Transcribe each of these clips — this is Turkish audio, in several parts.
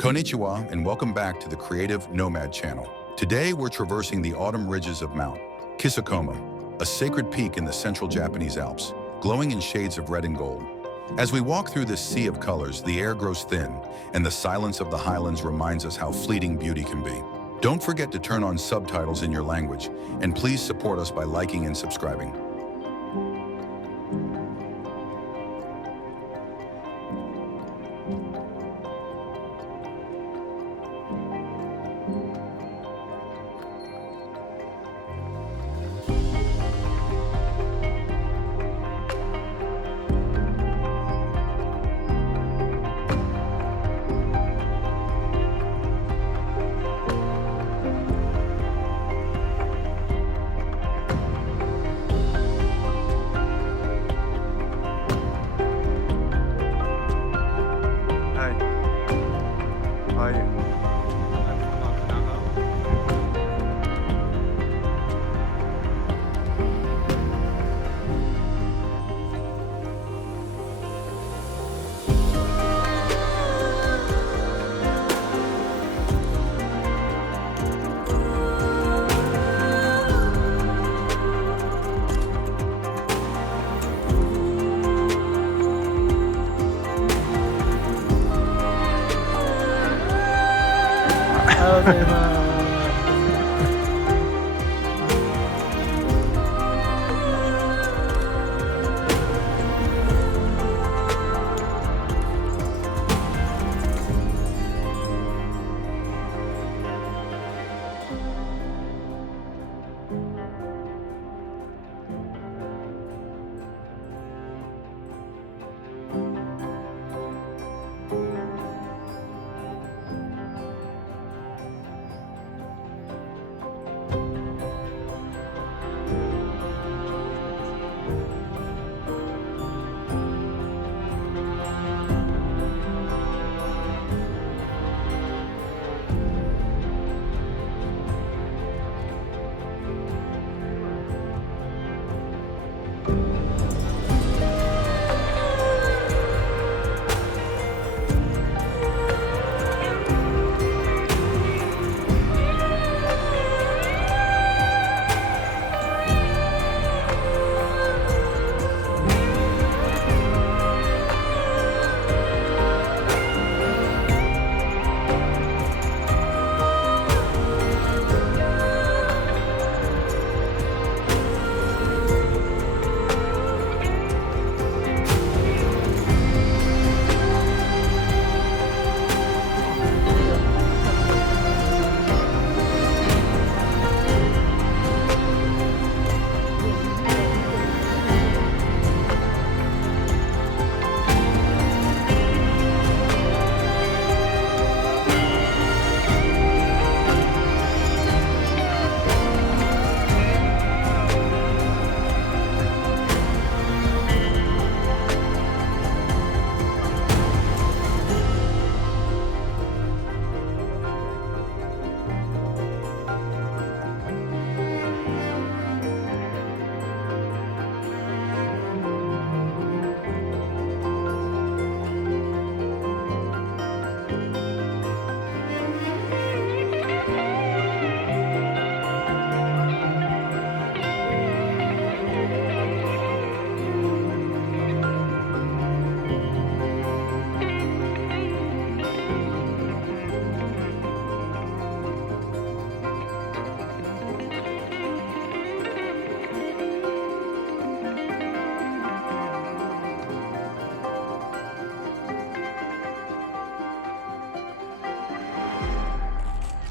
Konnichiwa and welcome back to the Creative Nomad channel. Today we're traversing the autumn ridges of Mount Kisokoma, a sacred peak in the central Japanese Alps, glowing in shades of red and gold. As we walk through this sea of colors, the air grows thin, and the silence of the highlands reminds us how fleeting beauty can be. Don't forget to turn on subtitles in your language, and please support us by liking and subscribing.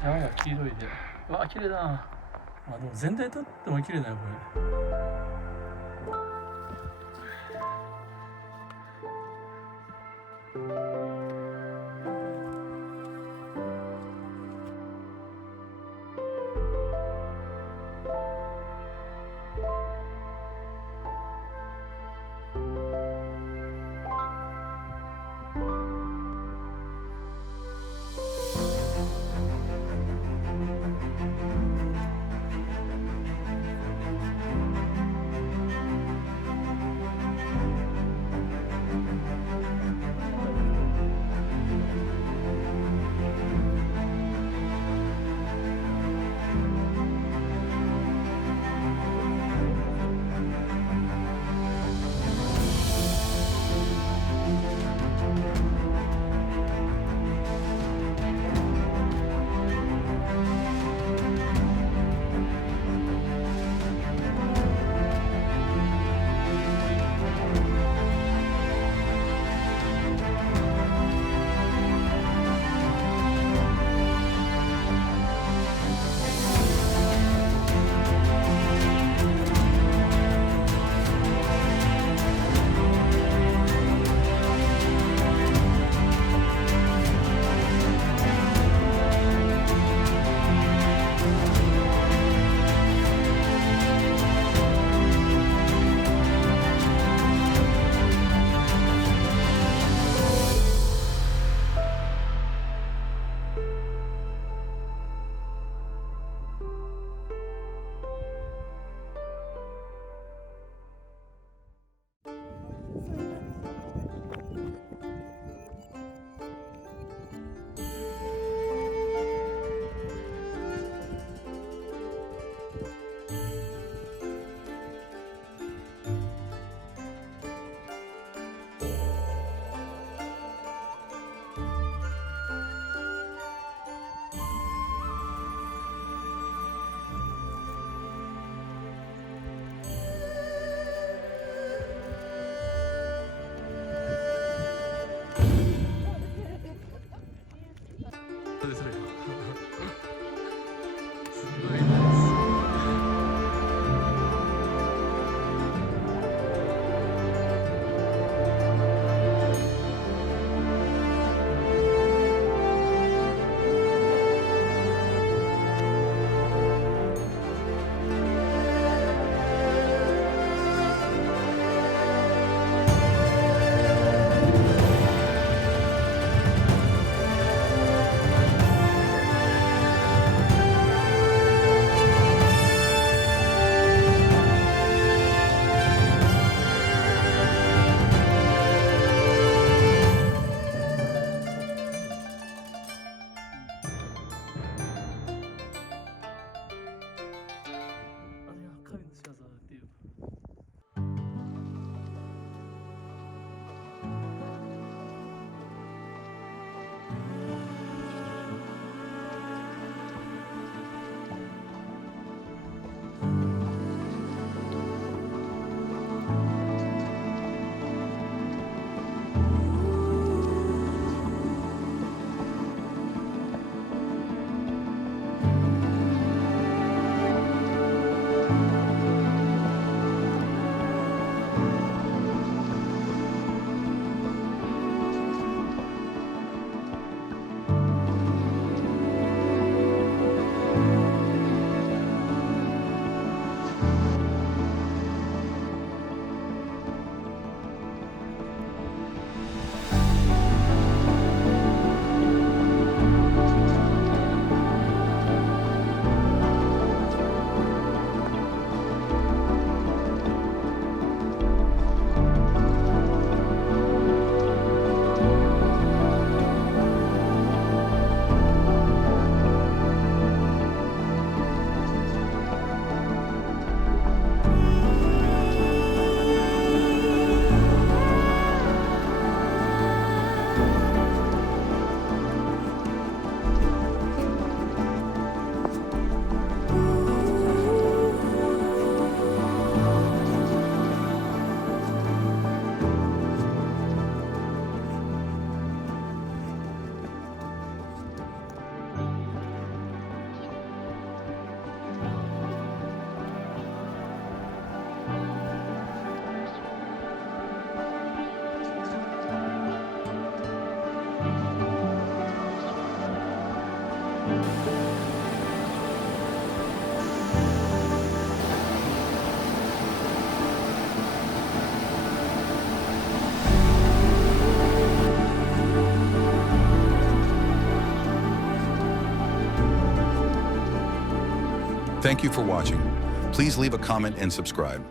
山が黄色いで、うわ綺麗だな。でも全体とっても綺麗だよこれ。そうですね。すごいな。あれは神の仕業だっていう。Thank you for watching. Please leave a comment and subscribe.